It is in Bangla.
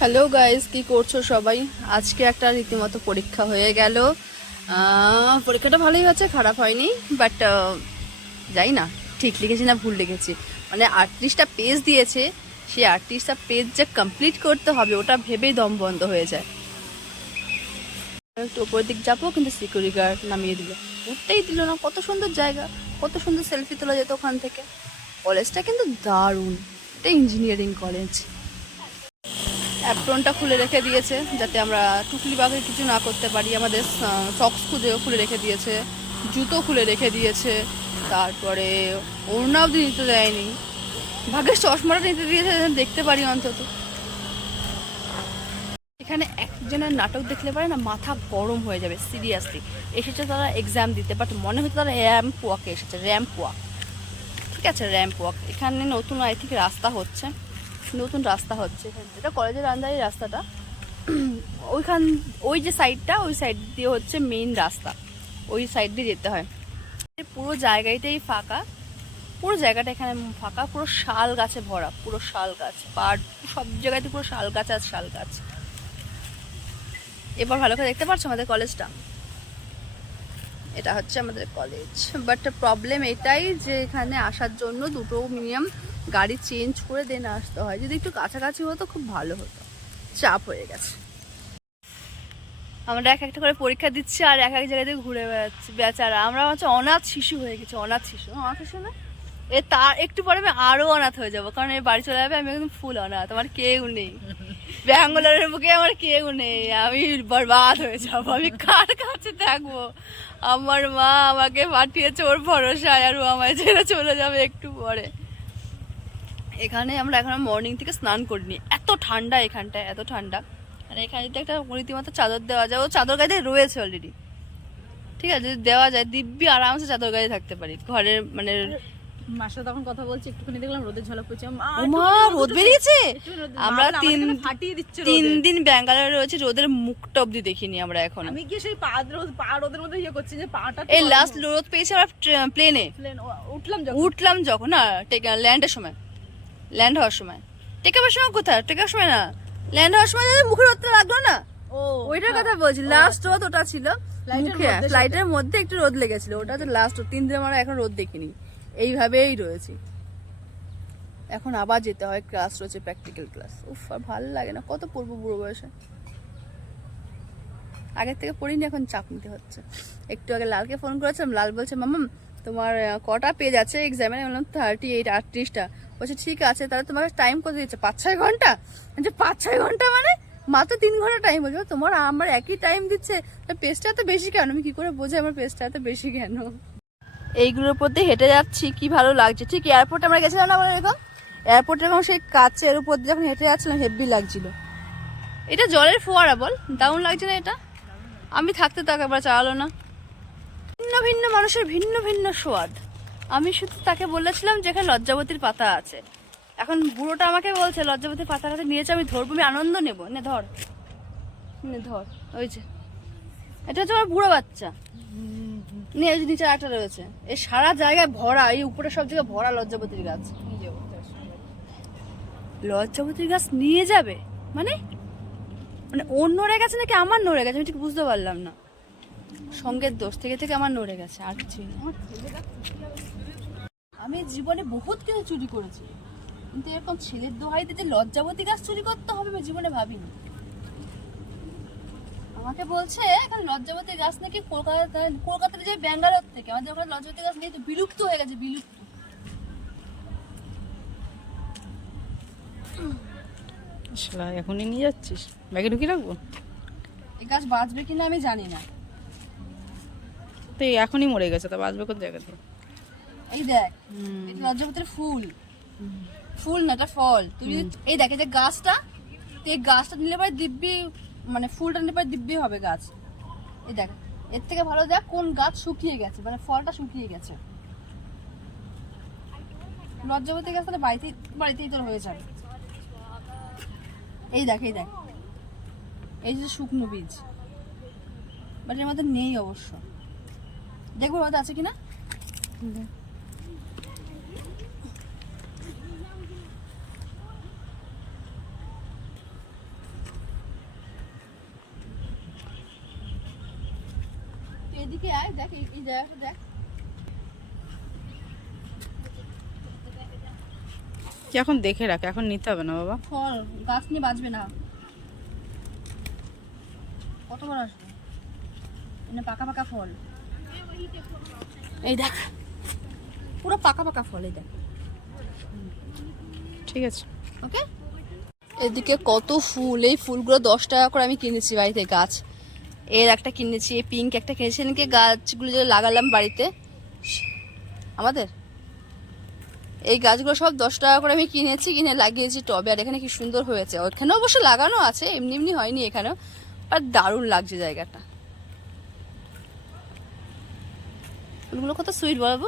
হ্যালো গাইস কি করছ সবাই? আজকে একটা রীতিমতো পরীক্ষা হয়ে গেল। পরীক্ষাটা ভালোই হয়েছে, খারাপ হয়নি বাট যাই না, ঠিক লিখেছি না ভুল লিখেছি। মানে আটত্রিশটা পেজ দিয়েছে, সেই আটত্রিশটা পেজ যে কমপ্লিট করতে হবে, ওটা ভেবেই দম বন্ধ হয়ে যায়। একটু উপর দিক যাব, কিন্তু সিকিউরিটি গার্ড নামিয়ে দিল। উঠতেই দিল না, কত সুন্দর জায়গা, কত সুন্দর সেলফি তোলা যেত ওখান থেকে। কলেজটা কিন্তু দারুণ, এটা ইঞ্জিনিয়ারিং কলেজ অ্যাপ্রনটা খুলে রেখে দিয়েছে যাতে আমরা টুকলি বাঘের কিছু না করতে পারি। আমাদের সক্স খুঁজে খুলে রেখে দিয়েছে, জুতো খুলে রেখে দিয়েছে, তারপরে ওড়না অবধি নিতে দেয়নি। ভাগের চশমাটা নিতে দিয়েছে দেখতে পারি অন্তত। এখানে একজনের নাটক দেখলে পারে না, মাথা গরম হয়ে যাবে সিরিয়াসলি এসেছে তারা এক্সাম দিতে বাট মনে হচ্ছে তারা র্যাম্প ওয়াকে এসেছে র্যাম্প ওয়াক ঠিক আছে র্যাম্প ওয়াক এখানে নতুন আই থিঙ্ক রাস্তা হচ্ছে। নতুন রাস্তা হচ্ছে এটা কলেজের আন্দারের রাস্তাটা। ওইখান, ওই যে সাইডটা ওই সাইড দিয়ে হচ্ছে মেইন রাস্তা। ওই সাইড দিয়ে যেতে হয়। পুরো জায়গাটাই ফাঁকা। পুরো জায়গাটা এখানে ফাঁকা, পুরো শাল গাছে ভরা, পুরো শাল গাছ। পাট সব জায়গাতে পুরো শাল গাছ আর শাল গাছ। এবার ভালো করে দেখতে পাচ্ছ আমাদের কলেজটা? এটা হচ্ছে আমাদের কলেজ। বাট প্রবলেম এটাই যে এখানে আসার জন্য দুটো মিনিমাম গাড়ি চেঞ্জ করে দেন আসতে হয়। যদি একটু কাছাকাছি হতো খুব ভালো হতো। চাপ হয়ে গেছে। আমরা এক একটা করে পরীক্ষা দিচ্ছি আর এক এক জায়গা থেকে ঘুরে বেড়াচ্ছি। বেচারা, আমরা হচ্ছে অনাথ শিশু হয়ে গেছি, অনাথ শিশু। অনাথ শিশু না? এ তার, একটু পরে আমি আরও অনাথ হয়ে যাব, কারণ এই বাড়ি চলে যাবে, আমি একদম ফুল অনাথ, আমার কেউ নেই। ব্যাঙ্গালোরের বুকে আমার কেউ নেই, আমি বরবাদ হয়ে যাব, আমি কার কাছে থাকব? আমার মা আমাকে পাঠিয়েছে ওর ভরসায়, আর ও আমায় ছেড়ে চলে যাবে একটু পরে। এখানে আমরা এখন মর্নিং থেকে স্নান করিনি। এত ঠান্ডা এখানটায় এত ঠান্ডা। আর এখানে যদি একটা রীতিমতো চাদর দেওয়া যায় ও চাদর গায়ে রয়েছে অলরেডি ঠিক আছে যদি দেওয়া যায় দিব্যি আরামসে চাদর গায়ে থাকতে পারি। ঘরের মানে মার সাথে তখন কথা বলছি একটুখানি দেখলাম রোদের ঝলক পড়ছে। মা রোদ বেরিয়েছে? আমরা তিন ফাটিয়ে দিচ্ছে তিন দিন ব্যাঙ্গালোরে রয়েছে রোদের মুখটা অব্দি দেখিনি আমরা এখন। আমি গিয়ে সেই পা রোদ পা রোদের মধ্যে ইয়ে করছি যে পাটা এই লাস্ট রোদ পেয়েছি আমরা প্লেনে উঠলাম যখন। উঠলাম যখন না ল্যান্ডের সময়। ল্যান্ড হওয়ার সময়। টেকাবার সময় কোথায়? টেকার সময় না। ল্যান্ড হওয়ার সময় যদি মুখে রোদটা লাগল না? ওইটার কথা বলছি লাস্ট রোদ ওটা ছিল। মুখে ফ্লাইটের মধ্যে একটু রোদ লেগেছিল ওটা তো লাস্ট তিন দিন আমরা এখন রোদ দেখিনি। এইভাবেই রয়েছি। এখন আবার যেতে হয় ক্লাস রয়েছে প্র্যাকটিক্যাল ক্লাস উফ আর ভালো লাগে না কত পড়ব বুড়ো বয়সে। আগের থেকে পড়িনি এখন চাপ নিতে হচ্ছে। একটু আগে লালকে ফোন করেছিলাম লাল বলছে মামাম তোমার কটা পেজ আছে এক্সামে বললাম থার্টি এইট আটত্রিশটা। বলছে ঠিক আছে তাহলে তোমাকে টাইম কত দিচ্ছে? পাঁচ ছয় ঘণ্টা? যে পাঁচ ছয় ঘণ্টা মানে? মাত্র তিন ঘণ্টা টাইম বলছে তোমার আমার একই টাইম দিচ্ছে। পেস্টটা এত বেশি কেন? আমি কি করে বোঝাই আমার পেজটা এত বেশি কেন? এইগুলোর প্রতি হেঁটে যাচ্ছি কি ভালো লাগছে। ঠিক এয়ারপোর্টে আমরা গেছিলাম না বলে এরকম? এয়ারপোর্টে এরকম সেই কাচের উপর দিয়ে যখন হেঁটে যাচ্ছিলাম হেভি লাগছিল। এটা জলের ফোয়ারা বল? দারুণ লাগছে না এটা? আমি থাকতে তাকে একবার চালালো না। ভিন্ন ভিন্ন মানুষের ভিন্ন ভিন্ন স্বাদ। আমি শুধু তাকে বলেছিলাম যে এখানে লজ্জাবতীর পাতা আছে। এখন বুড়োটা আমাকে বলছে, লজ্জাবতীর পাতা কাছে নিয়েছে, আমি ধরবো, আমি আনন্দ নেব। নে, ধর। নে, ধর। ওই যে। এটা হচ্ছে আমার বুড়ো বাচ্চা। নে ওই যে নিচে একটা রয়েছে। এই সারা জায়গায় ভরা, এই উপরে সব জায়গায় ভরা লজ্জাবতীর গাছ। লজ্জাবতীর গাছ নিয়ে যাবে? মানে? মানে ওর নড়ে গেছে নাকি আমার নড়ে গেছে? আমি ঠিক বুঝতে পারলাম না। সঙ্গের দোষ থেকে থেকে আমার নড়ে গেছে আর কিছুই না। আমি জীবনে বহুত কিছু চুরি করেছি কিন্তু এরকম ছেলের দোহাইতে যে লজ্জাবতী গাছ চুরি করতে হবে আমি জীবনে ভাবিনি। আমাকে বলছে এখানে লজ্জাবতী গাছ নাকি কলকাতা কলকাতার যে ব্যাঙ্গালোর থেকে আমাদের ওখানে লজ্জাবতী গাছ নেই তো বিলুপ্ত হয়ে গেছে বিলুপ্ত। এখনই নিয়ে যাচ্ছিস? ব্যাগে ঢুকিয়ে রাখব? এই গাছ বাঁচবে কিনা আমি জানি না। তো এখনই মরে গেছে তা বাঁচবে কোন জায়গাতে এই দেখ এটা লজ্জাবতীর ফুল। ফুল না এটা ফল। তুই যদি- এই দেখে যে গাছটা তুই এই গাছটা নিলে পরে দিব্যি মানে ফুলটা নিলে পরে দিব্যি হবে গাছ। এই দেখ এর থেকে ভালো দেখ কোন গাছ শুকিয়ে গেছে মানে ফলটা শুকিয়ে গেছে। লজ্জাবতী গাছ তাহলে বাড়িতেই বাড়িতেই তোর হয়ে যাবে। এই দেখ এই দেখ। এই যে শুকনো বীজ। বাট এর মধ্যে নেই অবশ্য। দেখব ওটা আছে কিনা? এদিকে আয় দেখ এই জায়গাটা দেখ। এখন দেখে রাখ এখন নিতে হবে না বাবা? ফল গাছ নিয়ে বাঁচবে না। কতবার আসবে? এনে পাকা পাকা ফল। এই দেখ পুরো পাকা পাকা ফল এই দেখ। ঠিক আছে। ওকে এদিকে কত ফুল এই ফুলগুলো দশ টাকা করে আমি কিনেছি বাড়িতে গাছ। এর একটা কিনেছি এই পিঙ্ক একটা কিনেছি। সেদিনকে গাছগুলো যে লাগালাম বাড়িতে আমাদের? এই গাছগুলো সব দশ টাকা করে আমি কিনেছি কিনে লাগিয়েছি টবে। আর এখানে কি সুন্দর হয়েছে। ওখানে অবশ্য লাগানো আছে এমনি এমনি হয়নি এখানেও আর দারুণ লাগছে জায়গাটা। ফুলগুলো কত সুইট বলব?